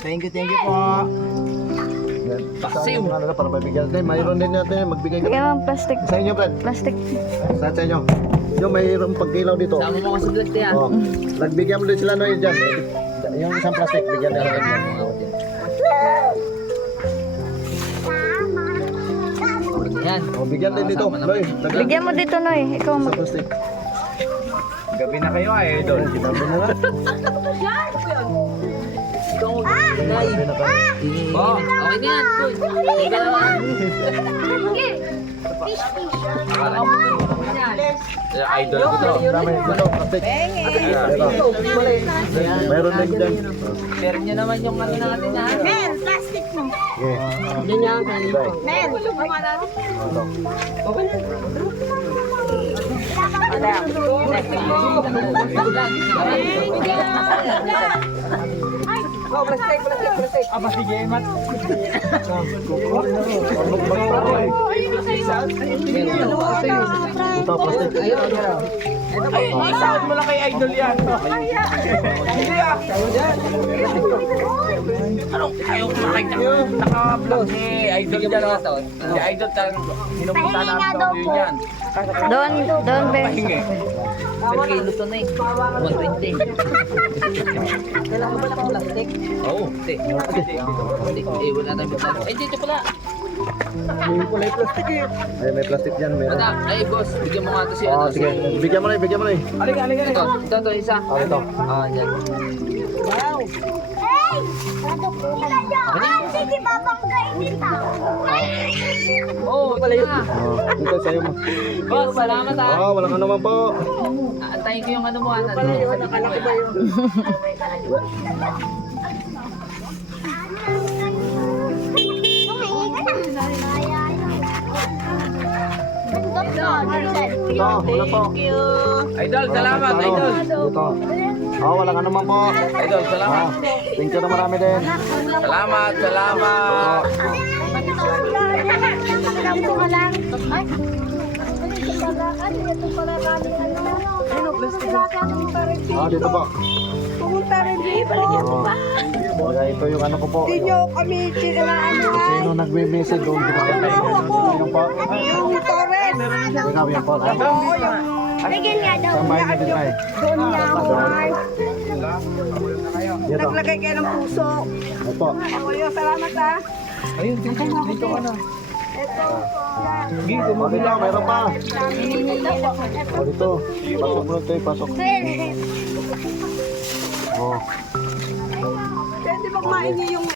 Thank you po. Paksiw. Ano na, para mabigyan natin. Mayroon din natin, magbigay ka. Bigyan mo ang plastic. Sa inyo, Brad. Plastic. Sa inyo. Yung mayroong pagkilaw dito. Sama mo kasi vlog yan. Oh. Nagbigyan mo din sila no yun dyan. Yung isang plastic, bigyan nila rin dyan. Yan. Oh, bigyan din dito. Noy, Bigyan mo dito, Noy. Ikaw sa mag... plastic. Gabi na kayo ay idol. Ginabi na nga. Ginabi na ka. Oh, okay na yan. Cool. Sige naman. Idol ko to. Dami dito, plastic. Ito. Mayroon din dyan. Share nyo naman yung ano natin ha. Men, plastic mo. Okay. Hindi niya. Men, subukan natin. Aba sige, mat. Ito, plastic. Ay, isaon mo lang kay idol yan. Hindi ah. Anong ayaw makita? Naka-vlog si idol dyan. Si idol talagang hinupunta namin sa yun yan. Doon, be. Pahingi. Per kilo to na eh. 120. Kailangan ba naka-plastic? Oo. Hindi. Eh, wala na yung plastic. Ay, dito pala. Ay, may plastic dyan. Meron. Anak, ay boss, bigyan mo nga ito si Oh, ano. sige. Bigyan mo na, bigyan mo na. Halika. Ito, isa. Oh, ito. Ah, yan. Hey! Sige, babanggain kita. Oh, pala yun. Oh, ito sa'yo mo. Boss, salamat ha. Oh, walang ano man po. Antayin ko yung ano mo. Pala yun, nakalaki ba yun? Ito, wala po. Idol, salamat, idol. Ito. Oh, walang ano man po. Idol, salamat. Thank you na marami din. Salamat. Ah, dito po. Pumunta rin dito. Oh. Kaya ito yung ano ko po. Hindi nyo kami chinaan ha. Sino nagme-message doon? Dito kayo. Yung po. Yung Torres. Ikaw yan po. Bigyan nga daw. Saan bahay na din tayo? Doon niya ako. Dito. Naglagay kayo ng puso. Opo. Kuya, salamat ha. Ayun, dito ka na. Ito. Dito, Oh, dito, mayroon pa. Oh, dito. Pasok mo tayo, pasok. Oh. Pwede bang maini yung